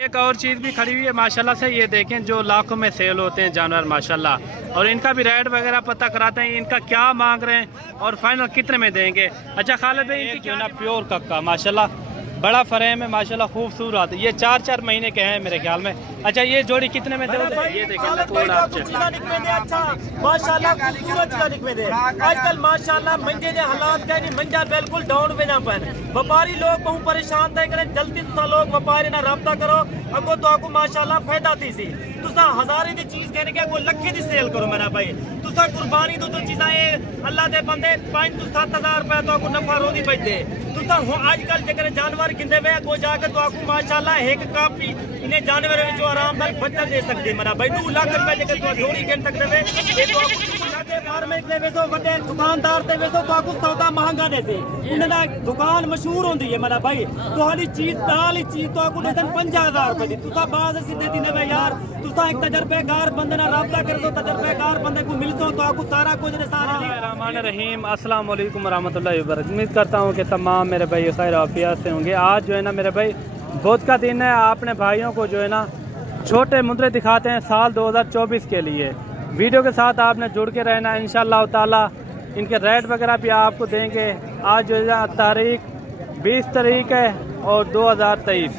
एक और चीज़ भी खड़ी हुई है माशाल्लाह से, ये देखें जो लाखों में सेल होते हैं जानवर माशाल्लाह, और इनका भी रेट वगैरह पता कराते हैं, इनका क्या मांग रहे हैं और फाइनल कितने में देंगे। अच्छा खालिद भाई, इनकी क्या ना प्योर कक्का माशाल्लाह बड़ा फ्रेम है माशाल्लाह, खूबसूरत, ये 4-4 महीने के हैं मेरे ख्याल में। अच्छा ये जोड़ी कितने में दोगे? ये देखें माशाल्लाह खूबसूरत आजकल माशाल्लाह मंजे दे हालात का नहीं, मंजा बिल्कुल डाउन पे ना पर व्यापारी लोग बहुत परेशान थे, जल्दी तुसा लोग व्यापारी ना रब्ता करो, अगो तो आपको माशाल्लाह फायदा थी सी, तुसा हजारे दी चीज कहने के वो लखे दी सेल करो मेरा भाई, तुसा कुर्बानी दो तो चीज़ा अल्लाह दे बंदे 5 to 7 हज़ार रुपया तो आपको नफा रोदी बचते, तुसा आजकल जगह जानवर गिनते हुए को जाकर तो आपको माशाल्लाह एक कापी इन्हें जानवर जो आरामदायक बच्चा दे सकते मेरा भाई, 2 लाख रुपए जगह तो जोड़ी गिन सकते हुए ये तो आपको फार्मेट दे वेसो वड्डे दुकानदार दे वेसो तो आपको सौदा महंगा दे सी, उन्हें दुकान मशहूर होंदी है मेरा भाई, तो हाली चीज दाल चीज तो आपको देसन 50,000 रुपए दी, तुसा बाज सीधे दी ने यार, तुसा एक तजर्बेकार बंदे ना राब्ता कर दो, तजर्बेकार बंदे को मिलतो तो आपको सारा कुछ ने सारा। रहमान रहीम, अस्सलाम वालेकुम रहमतुल्लाहि व बरकातहू। उम्मीद करता हूँ कि तमाम मेरे भाई खैर आफियत से होंगे। आज जो है ना मेरे भाई बुध का दिन है, आपने भाइयों को जो है ना छोटे मुद्रे दिखाते हैं साल 2024 के लिए। वीडियो के साथ आपने जुड़ के रहना इंशाअल्लाह ताला, इनके रेट वगैरह भी आपको देंगे। आज जो है तारीख 20 तारीख है और 2023,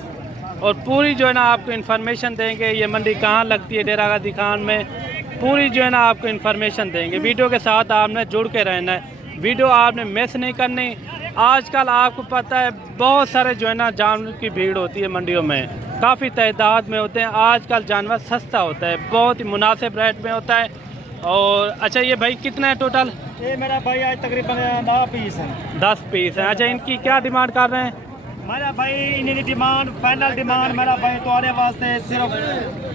और पूरी जो है ना आपको इन्फॉर्मेशन देंगे, ये मंडी कहाँ लगती है डेरा गाजी खान में, पूरी जो है ना आपको इन्फॉर्मेशन देंगे। वीडियो के साथ आपने जुड़ के रहना है, वीडियो आपने मिस नहीं करनी। आजकल आपको पता है बहुत सारे जो है ना जानवर की भीड़ होती है मंडियों में, काफ़ी तादाद में होते हैं। आजकल जानवर सस्ता होता है, बहुत ही मुनासिब रेट में होता है। और अच्छा ये भाई कितना है टोटल? ये मेरा भाई आज तकरीबन 10 पीस है। 10 पीस है। अच्छा इनकी क्या डिमांड कर रहे हैं? मेरा भाई इन्हें डिमांड फाइनल डिमांड मेरा भाई तुम्हारे वास्ते सिर्फ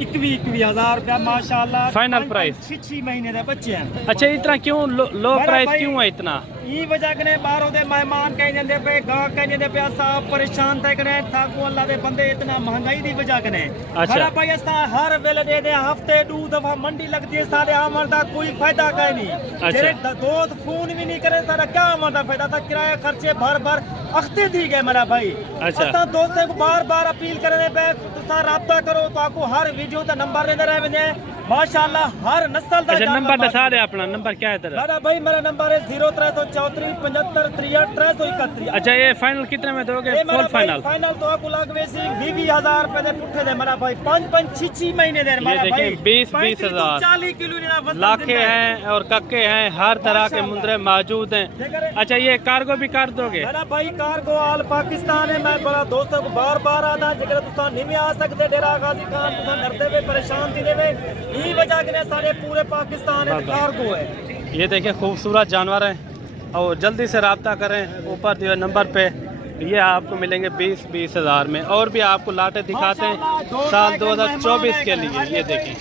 21 हज़ार रुपया माशाल्लाह फाइनल प्राइस। 6 महीने के बच्चे हैं। अच्छा इतना क्यों लो प्राइस क्यों है इतना? ये वजह कने बाहरों दे मेहमान कह जंदे पे, गाहक कह जंदे पे, असा परेशान थे कने ठाकू अल्लाह दे बंदे इतना महंगाई दी वजह कने। अच्छा मेरा भाई असा हर वेले दे दे हफ्ते 2 दफा मंडी लगती है, सारे आमद दा कोई फायदा का नहीं। जेरे दोस्त फोन भी नहीं करे सारा क्या आमद दा फायदा था, किराया खर्चे भर अख्ते दी गए मेरा भाई। अच्छा असा दोस्तों को बार अपील करने पे तुसा राब्ता करो तो आपको हर वीडियो दा नंबर दे रहे हैं माशाल्लाह, हर नस्ल दा नंबर बता दे अपना, नंबर क्या है तेरा? मेरा भाई मेरा नंबर है 0334 75 63 331। अच्छा ये फाइनल कितने में दोगे? फुल फाइनल तो आपको लगवे सी 20,000 रुपए दे पुठे दे मेरा भाई, 5-6 महीने दे मेरा भाई। 20 हज़ार 40 किलो लाखे हैं और कक्के हैं, हर तरह के मुंदरे मौजूद हैं। अच्छा ये कार्गो भी कर दोगे? मेरा भाई कार्गो आल पाकिस्तान है। मैं बड़ा दोस्तों को बार आना जगह तुसा नहीं आ सकते डेरा गाजी खान, तुसा डरते हुए परेशान थी देवे, यही वजह के सारे पूरे पाकिस्तान में कार्गो है। ये देखिए खूबसूरत जानवर हैं और जल्दी से रब्ता करें, ऊपर दिए नंबर पे ये आपको मिलेंगे 20 हज़ार में। और भी आपको लाटे दिखाते हैं साल 2024 के लिए। ये देखिए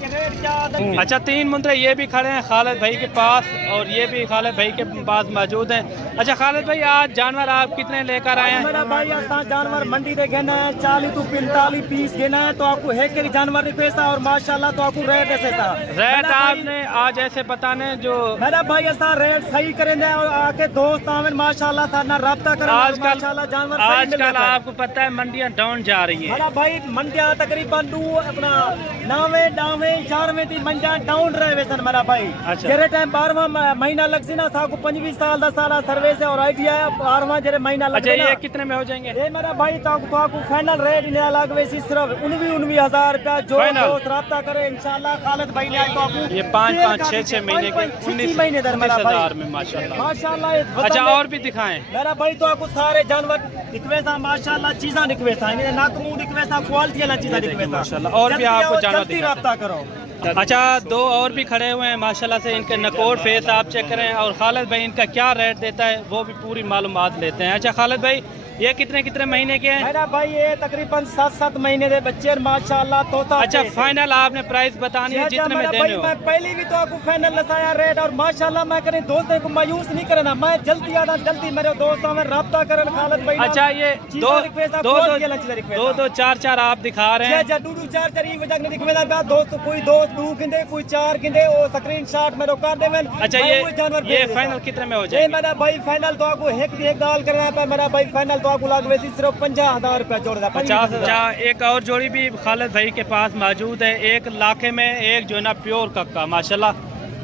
अच्छा 3 मुंदरे ये भी खड़े हैं खालिद भाई के पास, और ये भी खालिद भाई के पास मौजूद हैं। अच्छा खालिद भाई आज जानवर आप कितने लेकर आए हैं? मेरा भाई जानवर मंडी दे घेना है 40 to 45 पीस घेना है, तो आपको एक जानवर रिक्वेस्ट और माशाल्लाह तो आपको रेट ऐसे था। रेट आपने आज ऐसे बताने जो मेरा भाई ऐसा रेट सही करेंगे और आके दोस्त आवे माशाल्लाह था ना रब्ता करें माशाल्लाह। आजकल आपको पता है मंडियां डाउन जा रही है। मेरा भाई मंडियां तकरीबन अपना 9वें दी मंडियां डाउन रहे सन मेरा भाई। अच्छा जेरे टाइम 12वां महीना लग सी ना साको 25 साल दा सारा सर्विस है और आईडिया है 12वां जेरे महीना लग। अच्छा ये कितने में हो जाएंगे? ये मेरा भाई तो आपको फाइनल रेट इन्हें लगवे सी सिर्फ 19 हज़ार रुपया। जो दोस्त रब्ता करे इंशाल्लाह खालिद भाई ने तो आपको ये 5-6 महीने के 19 महीने दर मेरा भाई में माशाल्लाह। अच्छा और भी दिखाएं मेरा भाई तो आपको सारे जानवर दिखवेसा माशाल्लाह, चीज़ा दिखवेसा, इन्हें नाक मुंह दिखवेसा, क्वालिटी वाला चीज़ा दिखवेसा माशाल्लाह। और भी आपको जानवर रब्ता करो। अच्छा 2 और भी खड़े हुए हैं माशाल्लाह से, इनके नकोर फेस आप चेक करें, और खालिद भाई इनका क्या रेट देता है वो भी पूरी मालूमात लेते हैं। अच्छा खालिद भाई ये कितने महीने के हैं? मेरा भाई ये तकरीबन 7 महीने के बच्चे माशाल्लाह तोता। अच्छा फाइनल आपने प्राइस बतानी है जितने में देने हो। मैं पहले भी तो आपको फाइनल बताया रेट, और माशाल्लाह मैं करें दोस्तों को मायूस नहीं करना, मैं जल्दी आना जल्दी मेरे दोस्तों में रब्ता करन खालिद भाई। अच्छा ये 2 4 आप दिखा रहे हैं? 2 4 ही वजह नहीं दिखवेदा दोस्त, कोई दोस्त 2 गिंदे कोई 4 गिंदे वो स्क्रीनशॉट में रोका देवे। अच्छा ये फाइनल कितने में हो जाए? मेरा भाई फाइनल तो आपको एक गाल करना है मेरा भाई, फाइनल तो आपको लागवे सिर्फ 50,000 रुपया जोड़ दा 50,000। एक और जोड़ी भी खालिद भाई के पास मौजूद है, एक लाखे में, एक जो है ना प्योर कक्का माशाल्लाह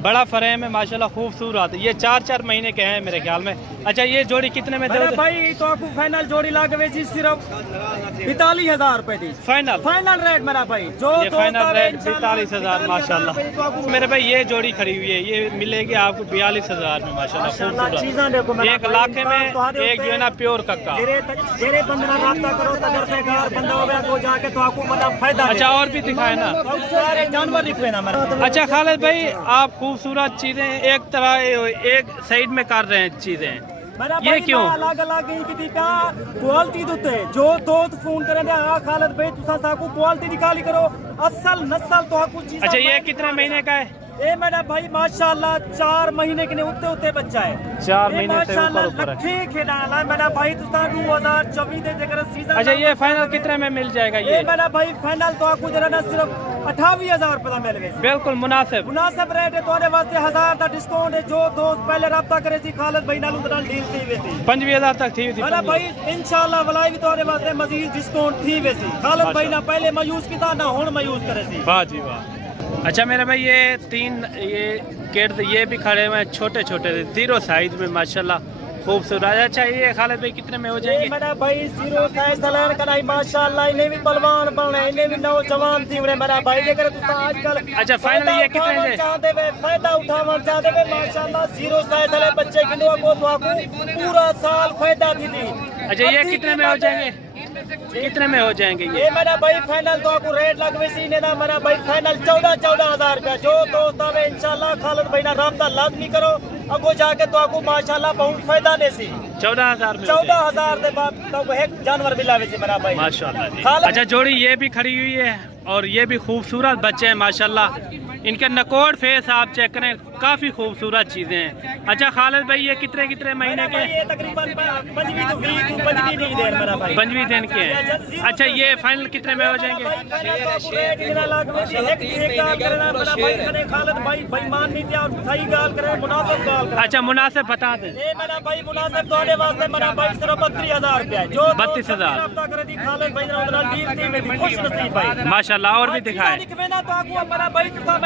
बड़ा फ्रेम है माशाल्लाह खूबसूरत। ये 4-4 महीने के हैं मेरे ख्याल में। अच्छा ये जोड़ी कितने में दे भाई? तो आपको फाइनल जोड़ी लागवे सिर्फ 42,000 रुपए दी। फाइनल रेट मेरा भाई जो ये फाइनल रेट 42,000 माशाल्लाह। मेरे भाई ये जोड़ी खड़ी हुई है, ये मिलेगी आपको 42,000 में माशाल्लाह खूबसूरत। 1 लाख में एक जो है ना प्योर कक्का। जेरे बंदा राब्ता करो तगरगार बंदा होवे तो जाके तो आपको मतलब फायदा। अच्छा और भी दिखाए ना, सारे जानवर दिखवे ना मेरा। अच्छा खालिद भाई आप खूबसूरत चीजें एक तरह एक साइड में कर रहे हैं चीजें, ये क्यों? अलग अलग क्वालिटी दुते जो दोस्त फोन करें हाँ खालिद भाई तुसा साकू क्वालिटी निकाली करो असल नस्ल तो आपको चीज। अच्छा ये कितने महीने का है? ये मेरा भाई माशाल्लाह 4 महीने के उत्ते उत्ते बच्चा है। 4 महीने से ऊपर है मेरा भाई 2024 दे जगह सीजन। अच्छा ये फाइनल कितने में मिल जाएगा? ये मेरा भाई फाइनल तो आपको जरा ना सिर्फ 28,000 रुपया मिल गए। बिल्कुल मुनासिब रेट है तुम्हारे वास्ते 1000 का डिस्काउंट है। जो दोस्त पहले राब्ता करे सी खालिद भाई नाल उधर डील थी वैसी 25,000 तक थी मेरा भाई इंशाल्लाह वलाई भी तुम्हारे वास्ते मजीद डिस्काउंट थी वैसी। खालिद भाई ना पहले मयूज किता ना हुन मयूज करे सी। वाह जी वाह। अच्छा मेरे भाई ये 3 ये किड ये भी खड़े हुए हैं छोटे छोटे 0 साइज में माशाल्लाह खूबसूरत। अच्छा ये खालिद भाई कितने में हो जाएंगे? मेरा भाई 0 साइज सलान कराई माशाल्लाह इन्हें भी पहलवान बने इन्हें भी नौजवान थी मेरा भाई जेकर तुसा आजकल। अच्छा फाइनल ये कितने से चाहते वे फायदा उठावन चाहते वे माशाल्लाह 0 साइज वाले बच्चे के लिए को तो आपको पूरा साल फायदा थी। अच्छा ये कितने में हो जाएंगे? कितने में हो जाएंगे ये मेरा भाई फाइनल तो आपको रेट लगवे सी ने ना मेरा भाई फाइनल 14,000 रुपया। जो दोस्त आवे इंशाल्लाह खालिद भाई ना राब्ता लाजमी करो अगो जाके तो आपको माशाल्लाह बहुत फायदा दे सी। 14,000 दे बाद तो एक जानवर मिलावे सी मेरा भाई माशाल्लाह। अच्छा जोड़ी ये भी खड़ी हुई है और ये भी खूबसूरत बच्चे हैं माशाल्लाह। इनके नकोड़ फेस आप चेक करें काफी खूबसूरत चीजें हैं। अच्छा खालिद भाई ये कितने महीने के? ये तकरीबन 25 दिन के हैं। अच्छा ये फाइनल कितने में हो जाएंगे? अच्छा मुनासिब बता दें। मेरा भाई मुनासिब तोड़े वास्ते मेरा भाई सिर्फ 32,000 रुपया। जो 32,000 खुश नसीब भाई माशाल्लाह। और भी दिखाए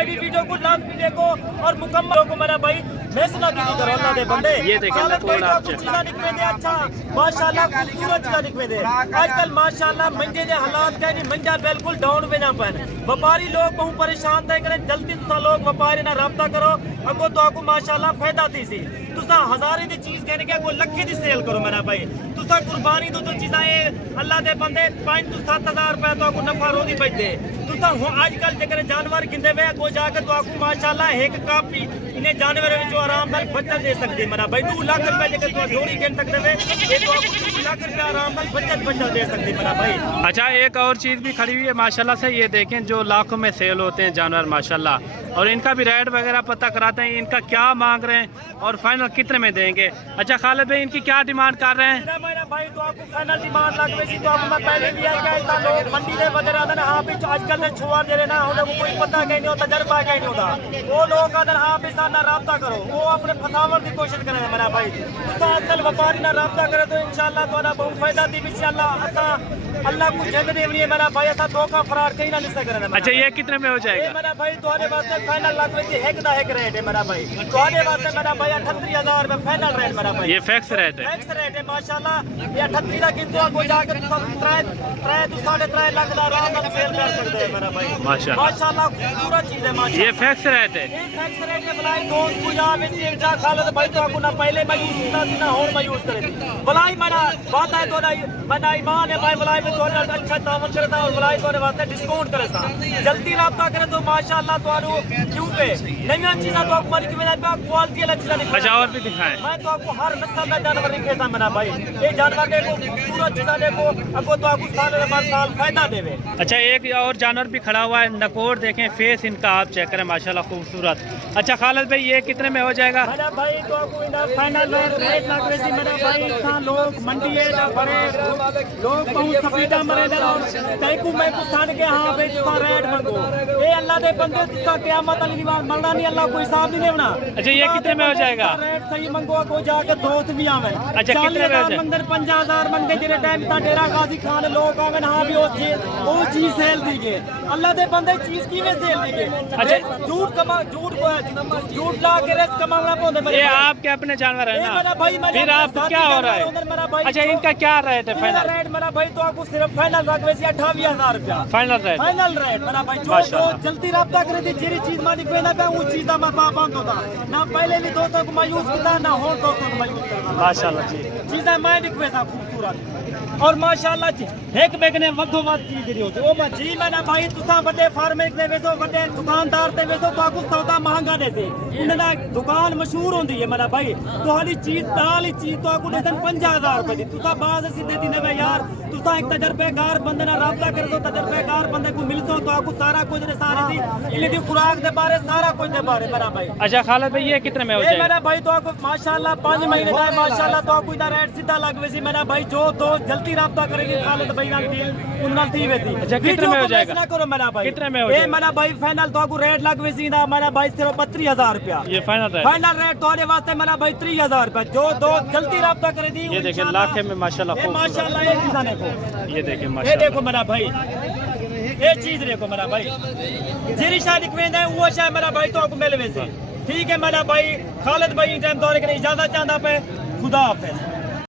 मेरी वीडियो को लास्ट में देखो और मुकम्मल को मेरा भाई मैं सुना की करो अल्लाह दे बंदे। ये देखें चीज़ा निकले दे। अच्छा माशाल्लाह खूबसूरत चीज़ा निकले दे। आजकल माशाल्लाह मंजे दे हालात का नहीं मंजा बिल्कुल डाउन पे ना पन व्यापारी लोग बहुत परेशान थे करें जल्दी तुसा लोग व्यापारी ना राब्ता करो अगो तो आपको माशाल्लाह फायदा थी सी। तुसा हजारे दी चीज कहने के कोई लखे दी सेल करो मेरा भाई। तुसा कुर्बानी दो चीज़ा अल्लाह दे बंदे 5 to 7,000 रुपया तो आपको नफा रोजी बचते। तुसा आजकल जगह जानवर गिनते हुए को जाकर तो आपको माशाल्लाह एक काफी इन्हें जानवर जो आराम से बचत दे सकते मेरा भाई। 2 लाख रुपए जगह तो जोड़ी गिन सकते हुए ये तो आपको 2 लाख रुपया आराम से बचत दे सकते मेरा भाई। अच्छा एक और चीज भी खड़ी हुई है माशाल्लाह से, ये देखें जो लाखों में सेल होते हैं जानवर माशाल्लाह। और इनका भी रेट वगैरह पता कराते हैं इनका क्या मांग रहे हैं और फाइनल कितने में देंगे। अच्छा खालिद भाई इनकी क्या डिमांड कर रहे हैं? भाई तो आपको फाइनल डिमांड लग रही तो आपको मैं पहले भी आया लोग मंडी दे वगैरह ना हाँ भी आजकल के छुआ दे ना उन्हें कोई पता कहीं नहीं होता तजर्बा कहीं नहीं होता। वो लोग अगर हाँ भी साथ राब्ता करो वो अपने फसावट की कोशिश करें मेरा भाई। तो असल व्यापारी ना राब्ता करे तो इंशाल्लाह तो बहुत फायदा दी अल्लाह को जल्द देवनी है मेरा भाई। ऐसा धोखा फरार कहीं ना लिसा करे। अच्छा ये कितने में हो जाएगा? मेरा भाई तुम्हारे वास्ते फाइनल लग रही है एक रेट है मेरा भाई। तुम्हारे वास्ते मेरा भाई 38,000 रुपए फाइनल रेट मेरा भाई। ये फिक्स रेट है? फिक्स रेट है माशाल्लाह। ये 38 का किंतु को जाकर 3.5 लाख का आराम से सेल कर सकते हैं मेरा भाई माशाल्लाह। खूबसूरत चीज है माशाल्लाह। ये फिक्स रेट है? ये फिक्स रेट है भलाई दोस्त को या में एक जा खालिद भाई तो आपको ना पहले मैं यूज करता थी ना और मैं यूज करे भलाई मना बात है तो मना ईमान है भाई भलाई में तो अच्छा दामन करता और भलाई तो वास्ते डिस्काउंट करता जल्दी राब्ता करे तो माशाल्लाह तो क्यों पे नई चीज़ तो आपको मरी की क्वालिटी वाला चीज़। अच्छा और भी दिखाएं। मैं तो आपको हर नस्ल में जानवर दिखेता मेरा भाई। ये जानवर देखो खूबसूरत चीज़ा देखो आपको तो आपको साल फायदा देवे। अच्छा एक और जानवर भी खड़ा हुआ है नकोर देखें फेस इनका आप चेक करें माशाल्लाह खूबसूरत। अच्छा खालिद भाई ये कितने में हो जाएगा? मेरा भाई तो आपको फाइनल रेट लग रही थी मेरा भाई। लोग मंडी है बड़े लोग बहुत पीटा मरे दे तैकू मैं को सन के हां पे तुसा रेट मंगो ए अल्लाह दे बंदे तुसा क़यामत वाली दिन मरना नहीं अल्लाह कोई हिसाब नहीं लेना। अच्छा ये कितने में हो जाएगा? रेट सही मंगो को जाके दोस्त भी आवे। अच्छा कितने में हो जाएगा? मंदिर 50,000 मंगते जेरे टाइम ता डेरा गाजी खान लोग आवे हां भी ओ चीज सेल दी गए अल्लाह दे बंदे चीज कीवे सेल दी गए। अच्छा झूठ ला के रेस कमाना पौंदे मेरे। ये आपके अपने जानवर है ना, फिर आप क्या हो रहा है? अच्छा इनका क्या रेट है फाइनल? रेट मेरा भाई तो आपको सिर्फ फाइनल रख वैसे 28,000 रुपया फाइनल रेट। फाइनल रेट मेरा भाई जो जल्दी रब्ता करे थी जेरी चीज मालिक पे ना पे वो चीज दा मैं बंद होता ना पहले भी दोस्तों को मायूस करता ना हो दोस्तों को मायूस करता माशाल्लाह जी चीज़ें मैं दिखवेसा खूबसूरत और माशाल्लाह जी एक बेगने वधो वध चीज जड़ी होती ओ जी मैंने भाई तुसा बड़े फार्मिंग दे वेसो बड़े दुकानदार दे वेसो तो आपको सौदा महंगा देते उन्हें दुकान मशहूर होती है मेरा भाई तो हरी चीज दाल चीज तो आपको देते 50,000 रुपए दी तुसा बाज सीधे दिन में यार तुसा एक तजर्बेकार बंदे ना राब्ता कर दो तजर्बेकार बंदे को मिलतो तो आपको सारा कुछ ने सारी दी इनकी खुराक दे बारे सारा कुछ दे बारे मेरा भाई। अच्छा खालिद भाई ये कितने में हो जाएगा? मेरा भाई तो आपको माशाल्लाह 5 महीने का माशाल्लाह तो आपको इधर रेट सीधा लग वैसी मेरा भाई जो तो जल्दी राब्ता करेगी खालिद भाई ना डील उनना थी वैसी। अच्छा कितने में हो जाएगा? ना करो मेरा भाई कितने में हो जाएगा? जाएगा? मेरा भाई फाइनल तो आपको रेट लग वैसी ना मेरा भाई सिर्फ 32,000 रुपया ये फाइनल रेट। फाइनल रेट तुम्हारे वास्ते मेरा भाई 30,000 रुपया जो दो जल्दी राब्ता करे दी। ये देखिए लाखे में माशाल्लाह खूब माशाल्लाह ये चीज़ देखो ये देखिए ये माशाल्लाह देखो मेरा भाई ये चीज देखो मेरा भाई जेरी शादी कवेंदा है वो शायद मेरा भाई तो आपको मिल वैसे ठीक है मेरा भाई खालिद भाई टाइम दौरे के इजाजत चाहता पे खुदा हाफिज।